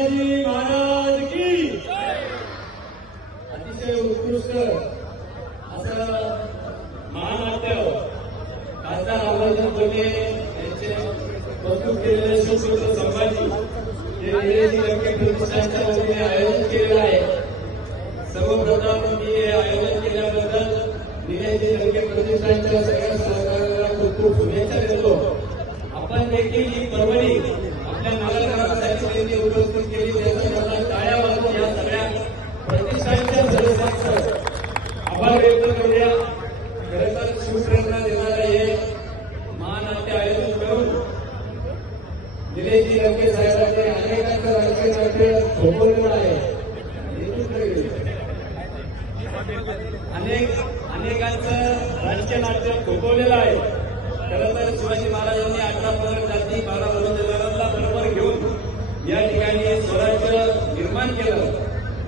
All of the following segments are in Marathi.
शिवाजी महाराज की अतिशय उत्कृष्ट असं महानाट्य खासदार अमरनाथ कोटे यांचे कौतुक केलेले सुपुत्र संभाजी हे निलेजी लंके प्रतिष्ठानच्या वतीने आयोजन केलेलं आहे. सर्वप्रथम मी हे आयोजन केल्याबद्दल निलेजी लंके प्रतिष्ठानच्या सगळ्या सहकार्याला खूप खूप शुभेच्छा देतो. आपण देखील ही पर्वणी आपल्या नगरकरांसाठी त्यांनी उपस्थित केली त्याचा मला टाळ्या वाजून या सगळ्या प्रतिष्ठानच्या सदस्यांचं आभार व्यक्त करूया खरं तर शिवप्रेरणा देणारं हे महानाट्य आयोजन करून निलेशजी लंके साहेबांनी अनेकांचं राजकीय नाट्य थोपवलेलं आहे. अनेक अनेकांचं राजकीय नाट्य थोपवलेलं आहे. खरं तर शिवाजी महाराजांनी अठरा पंधरा जाती बारा बलुतेदारांना बरोबर घेऊन या ठिकाणी स्वराज्य निर्माण केलं.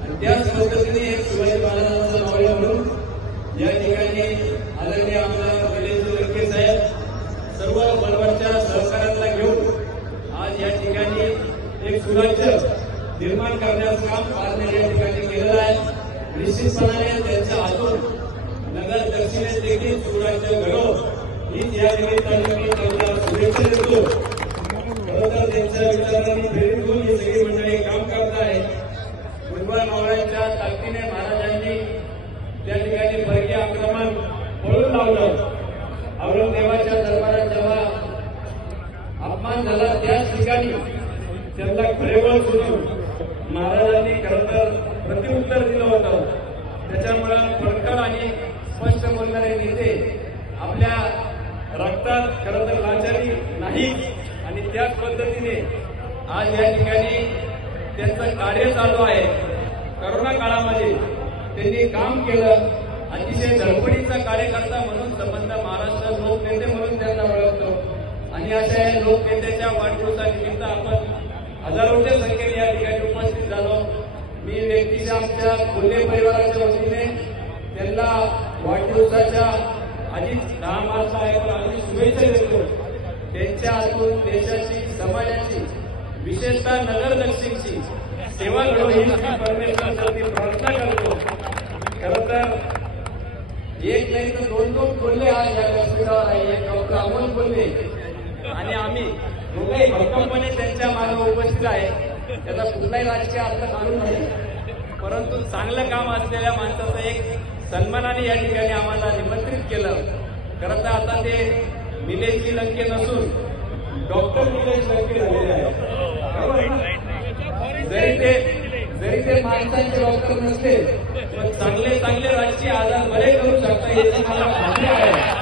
आणि त्याच पद्धतीने शिवाजी महाराजांचं नाव म्हणून या ठिकाणी आदरणीय आमदार निलेश लंके साहेब सर्व बरोबरच्या सहकार्याला घेऊन आज या ठिकाणी एक सुराज्य निर्माण करण्याचं काम पारनेर या ठिकाणी केलेलं आहे. निश्चितपणाने त्यांच्या हातून नगर दक्षिणेत देखील सुराज्य घडो हीच या निमित्ताने मी त्यांना शुभेच्छा देतो. खरोखर त्यांच्या विचारांनी प्रेरित होऊन ही सगळी मंडळी काम करत आहे मुलबा मावळ्यांच्या ताकदीने महाराजांनी त्या ठिकाणी परकीय आक्रमण पळून लावलं. औरंगजेबाच्या दरबारात जेव्हा अपमान झाला त्याच ठिकाणी त्यांना खरेवळ सुरू. महाराजांनी खरं तर प्रतिउत्तर दिलं होतं. त्याच्यामुळं फडकड आणि स्पष्ट बोलणारे नेते आपल्या रक्तात खरं तर लाचारी नाही आणि त्याच पद्धतीने आज या ठिकाणी त्यांचं कार्य चालू आहे. करोना काळामध्ये त्यांनी काम केलं. अतिशय धडपडीचा कार्यकर्ता म्हणून संबंध महाराष्ट्र लोकनेते म्हणून त्यांना ओळखतो. आणि अशा या लोकनेत्याच्या वाढदिवसानिमित्त आपण हजारोच्या संख्येने या ठिकाणी उपस्थित झालो. मी व्यक्तीच्या आमच्या कोल्हे परिवाराच्या वतीने त्यांना वाढदिवसाच्या आधीच दहा मार्च आहे पण आधी शुभेच्छा देतो. त्यांच्या हातून देशाची समाजाची विशेषतः नगर दक्षिणची सेवा घडवून ही परमेश्वरासाठी प्रार्थना करतो. खरं तर एक नाही तर दोन दोन बोलले आज या व्यासपीठावर आहे एक डॉक्टर अमोल बोलले आणि आम्ही दोघंही भक्कमपणे त्यांच्या मागे उपस्थित आहे. त्याचा कुठलाही राजकीय अर्थ काढून नाही. परंतु चांगलं काम असलेल्या माणसाचं एक सन्मानाने या ठिकाणी आम्हाला निमंत्रित केलं. खरं तर आता ते निलेशजी लंके नसून डॉक्टर निलेश लंके झालेले आहेत. जरी ते जरी ते माणसांचे डॉक्टर नसते पण चांगले चांगले राजकीय आजार बरे करू शकता याची मला खात्री आहे.